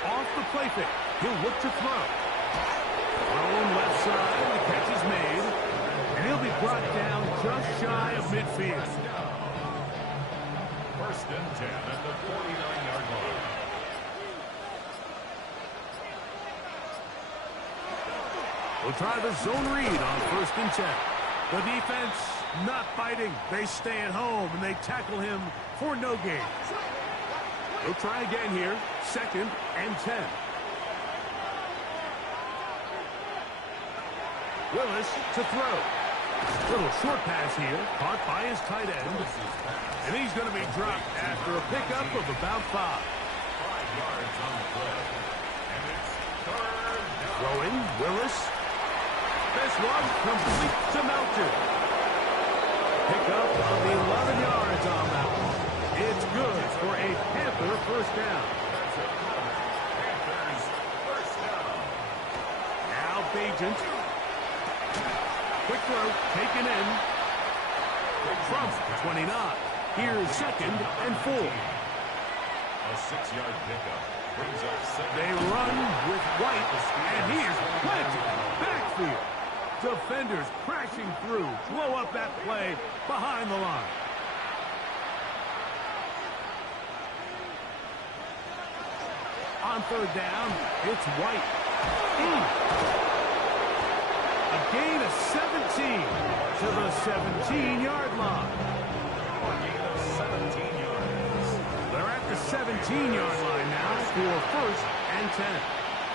Off the play fake, he'll look to throw. Thrown left side, the catch is made, and he'll be brought down just shy of midfield. 1st and 10 at the 49-yard line. We'll try the zone read on 1st and 10. The defense not biting. They stay at home, and they tackle him for no gain. We'll try again here, 2nd and 10. Willis to throw. Little short pass here, caught by his tight end. And he's going to be dropped after a pickup of about 5. 5 yards on the play. And it's 3rd down. Throwing, Willis. This one complete to Melton. Pick up of the 11 yards on that one. It's good for a Panther first down. Panthers first down. Now Bagent. Quick throw, taken in. From 29. Here's 2nd and 4. A 6-yard pickup. Brings up 2nd. They run with White, and he is planted backfield. Defenders crashing through, blow up that play behind the line. On 3rd down, it's White. A gain of 17 to the 17-yard line. A gain of 17 yards. They're at the 17-yard line now for 1st and 10.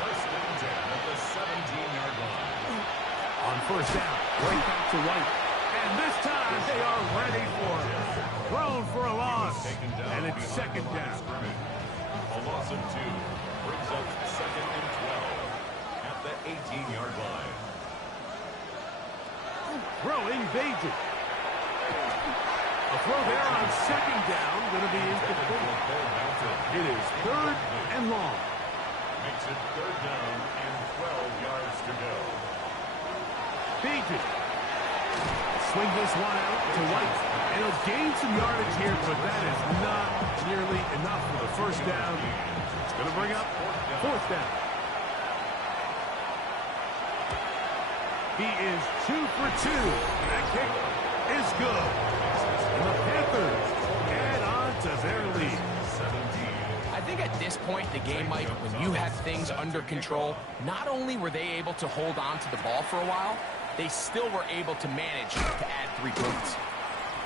1st and 10 at the 17-yard line. On 1st down, right back to White. And this time they are ready for it. Thrown for a loss. And it's 2nd down. A loss of 2 brings up 2nd and 12 at the 18-yard line. Throwing Bagent. A throw there on 2nd down, going to be incomplete. It is 3rd and long. Makes it 3rd down and 12 yards to go. Bagent. Swing this one out to White. And he'll gain some yardage here, but that is not nearly enough for the first down. It's going to bring up 4th down. He is 2 for 2. That kick is good. And the Panthers add on to their lead. 17. I think at this point, the game, Mike, when you have things under control, not only were they able to hold on to the ball for a while, they still were able to manage to add 3 points.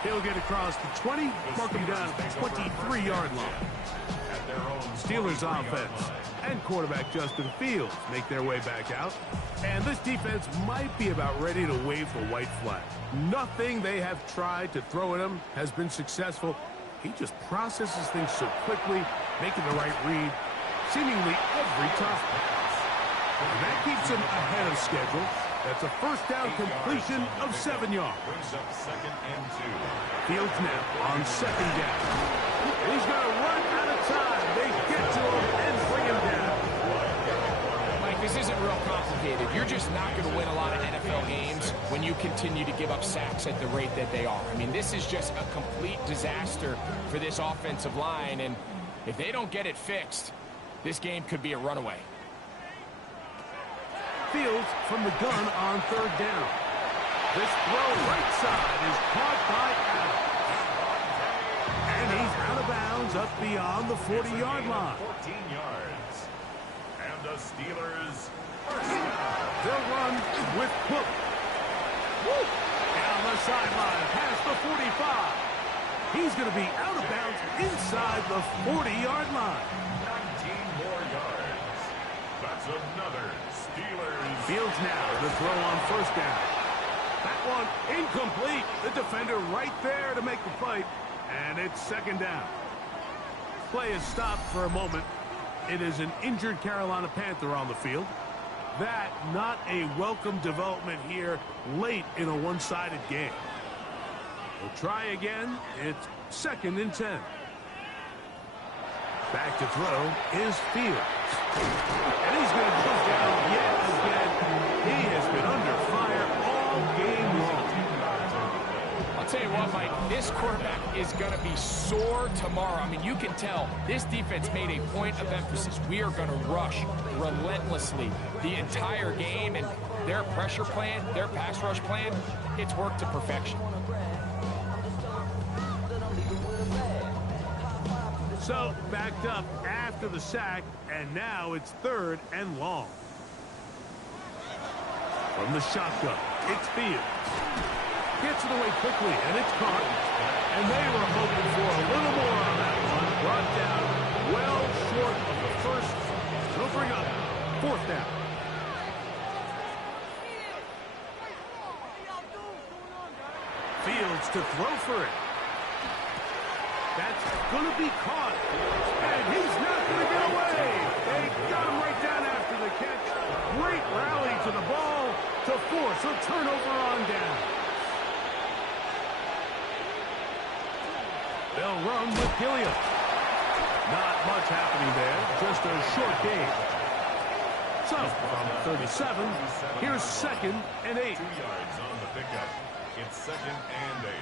He'll get across the 20, mark him down at the 23-yard line. Steelers offense and quarterback Justin Fields make their way back out. And this defense might be about ready to wave the white flag. Nothing they have tried to throw at him has been successful. He just processes things so quickly, making the right read, seemingly every toss pass. And that keeps him ahead of schedule. That's a first down completion of 7 yards. Brings up 2nd and 2. Fields now on 2nd down. He's going to run out of time. They get to him and bring him down. This isn't real complicated. You're just not going to win a lot of NFL games when you continue to give up sacks at the rate that they are. I mean, this is just a complete disaster for this offensive line, and if they don't get it fixed, this game could be a runaway. Fields from the gun on third down. This throw right side is caught by Allen. And he's out of bounds up beyond the 40-yard line. 14 yards. And the Steelers first down. They'll run with Cook. Down the sideline past the 45. He's going to be out of bounds inside the 40-yard line. 19 more yards. That's another Steelers. Fields now to throw on first down. That one incomplete. The defender right there to make the fight. And it's second down. Play is stopped for a moment. It is an injured Carolina Panther on the field. That not a welcome development here late in a one-sided game. We'll try again. It's 2nd and 10. Back to throw is Fields. And he's going to go down yet again. He has been under fire all game long. I'll tell you what, Mike, this quarterback is going to be sore tomorrow. I mean, you can tell this defense made a point of emphasis. We are going to rush relentlessly the entire game, and their pressure plan, their pass rush plan, it's worked to perfection. So, backed up after the sack, and now it's 3rd and long. From the shotgun, it's Fields. Gets it away quickly, and it's caught. And they were hoping for a little more on that one. Brought down well short of the first. It'll bring up 4th down. Fields to throw for it. That's going to be caught. And he's not going to get away. They got him right down after the catch. Great rally to the ball to force a turnover on down. They'll run with Gilliam. Not much happening there. Just a short game. So, from 37, here's 2nd and 8. 2 yards on the pickup. It's 2nd and 8.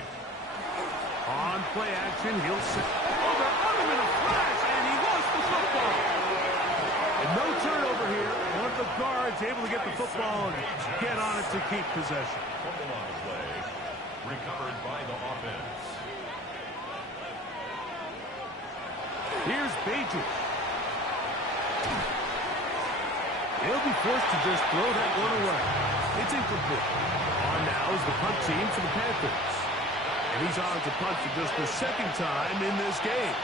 On play action, he'll sit. Oh, they're on him in a flash, and he lost the football. And no turnover here. One of the guards able to get the football and get on it to keep possession. Fumble on the play. Recovered by the offense. Here's Bajan. He'll be forced to just throw that one away. It's incomplete. On now is the punt team for the Panthers. And he's on to punt for just the 2nd time in this game.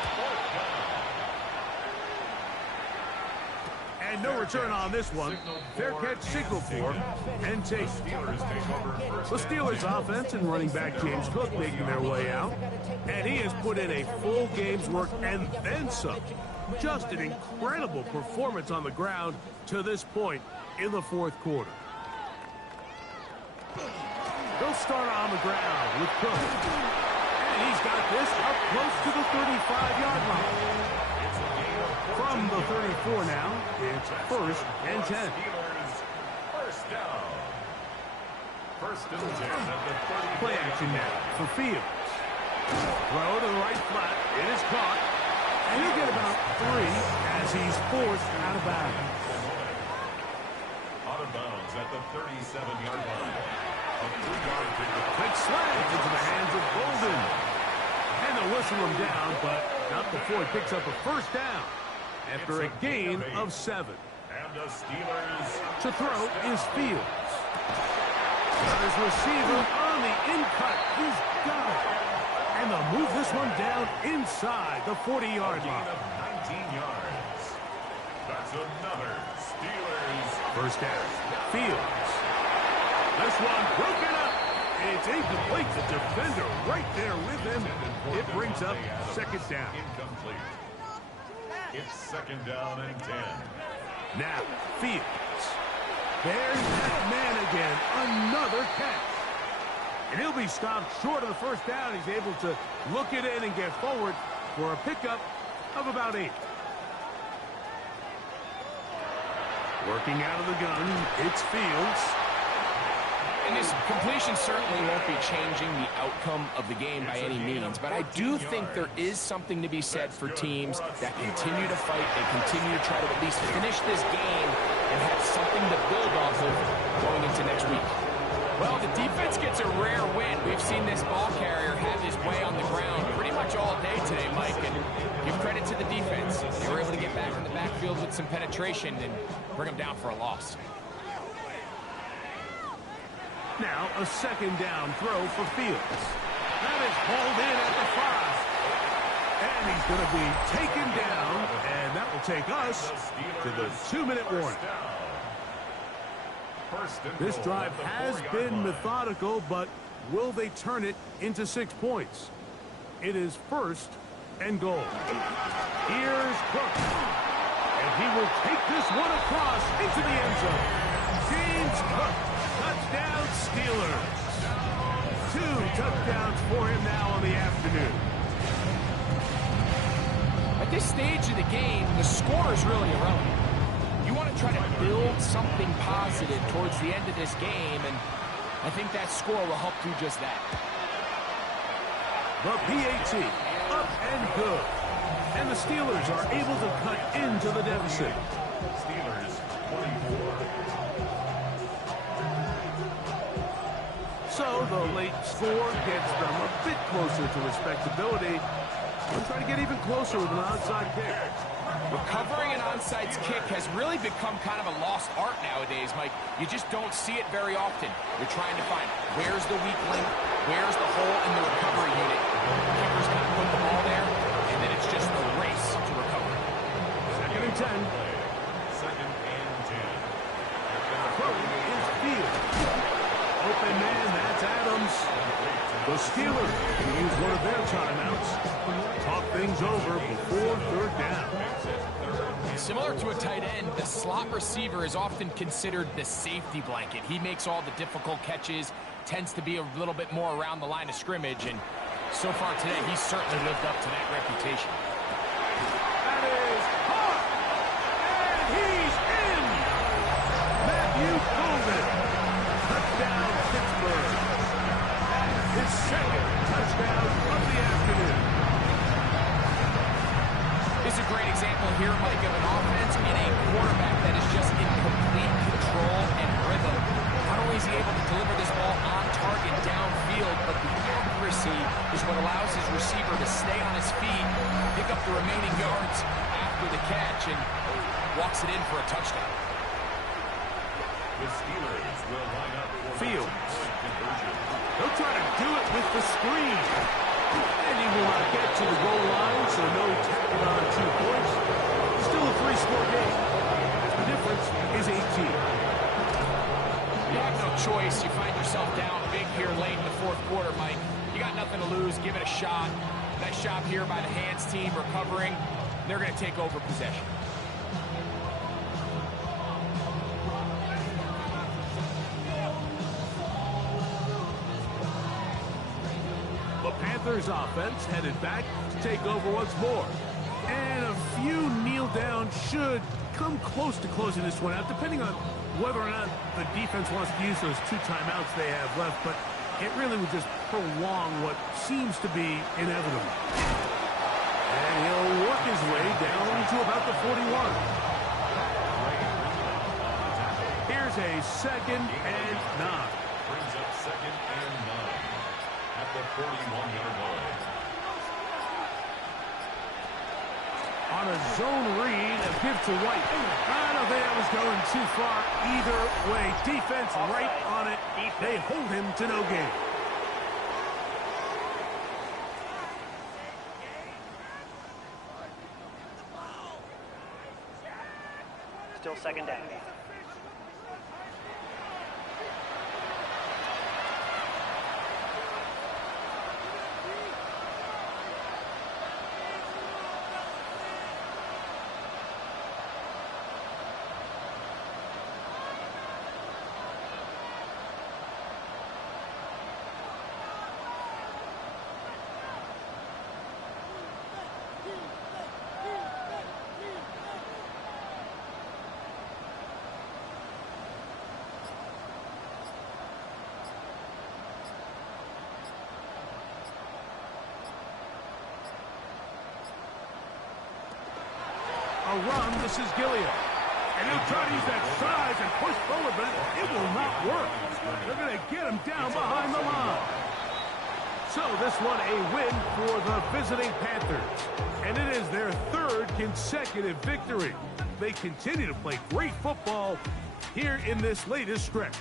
And no return on this one. Fair catch signaled for and taken. The Steelers offense and running back James Cook making their way out. And he has put in a full game's work and then some. Just an incredible performance on the ground to this point in the 4th quarter. They'll start on the ground with Cook. And he's got this up close to the 35-yard line. From the 34 now, it's 1st and 10. First down. 1st and 10 at the 30. Play action now for Fields. Throw to the right flat. It is caught. And he'll get about 3 as he's forced out of bounds. Out of bounds at the 37-yard line. A 3-yard pickup. Quick slant into the hands of Golden. And they'll whistle him down, but not before he picks up a first down. After a gain of 7. And the Steelers to throw is Fields. Got his receiver on the in-cut. He's got it. And they'll move this one down inside the 40-yard line. of 19 yards. That's another Steelers. First down. Fields. This one broken up. It's incomplete. The defender right there with him. It brings up 2nd down. Incomplete. It's 2nd down and 10. Now, Fields. There's that man again. Another catch. And he'll be stopped short of the first down. He's able to look it in and get forward for a pickup of about 8. Working out of the gun, it's Fields. And this completion certainly won't be changing the outcome of the game by any means, but I do think there is something to be said for teams that continue to fight and continue to try to at least finish this game and have something to build off of going into next week. Well, the defense gets a rare win. We've seen this ball carrier have his way on the ground pretty much all day today, Mike, and give credit to the defense. They were able to get back in the backfield with some penetration and bring them down for a loss. Now a second down throw for Fields. That is hauled in at the 5. And he's going to be taken down, and that will take us to the 2-minute warning. This drive has been methodical, but will they turn it into 6 points? It is 1st and goal. Here's Cook. And he will take this one across into the end zone. James Cook. Touchdown Steelers. 2 touchdowns for him now on the afternoon. At this stage of the game, the score is really irrelevant. You want to try to build something positive towards the end of this game, and I think that score will help do just that. The PAT, up and good. And the Steelers are able to cut into the deficit. Steelers 24. So the late score gets them a bit closer to respectability. We'll try to get even closer with an onside kick. Recovering an onside kick has really become kind of a lost art nowadays, Mike. You just don't see it very often. You're trying to find where's the weak link, where's the hole in the recovery unit. The kicker's going to put the ball there, and then it's just a race to recover. 2nd and 10. 2nd and 10. Throw is Fields. Open man, that's Adams. The Steelers can use one of their timeouts. Talk things over before 3rd down. Similar to a tight end, the slot receiver is often considered the safety blanket. He makes all the difficult catches, tends to be a little bit more around the line of scrimmage, and so far today, he's certainly lived up to that reputation. That is hot, and he's in. Matthew Golden. Touchdown, Pittsburgh. His 2nd touchdown of the afternoon. This is a great example here, Mike, of an offense and a quarterback that is just in complete control and rhythm. Not only is he able to deliver this ball on target downfield, but the accuracy is what allows his receiver to stay on his feet, pick up the remaining yards after the catch, and walks it in for a touchdown. The Steelers will line up for Fields. conversion. He'll try to do it with the screen. And he will not get to the goal line, so no tacking on 2 points. Still a 3-score game. The difference is 18. You have no choice. You find yourself down big here late in the 4th quarter, Mike. You got nothing to lose. Give it a shot. Nice job here by the hands team recovering. They're going to take over possession. The Panthers offense headed back to take over once more. And a few kneel down should come close to closing this one out, depending on whether or not the defense wants to use those 2 timeouts they have left. But it really would just prolong what seems to be inevitable. And he'll work his way down to about the 41. Here's a 2nd and 9. Brings up 2nd and 9 at the 41-yard line. On a zone read, a give to White. I don't think that was going too far either way. Defense right on it. They hold him to no gain. Still 2nd down. run. This is Gilliam. And he'll try to use that size and push forward, but it will not work. They're going to get him down behind the line. So this one a win for the visiting Panthers. And it is their third consecutive victory. They continue to play great football here in this latest stretch.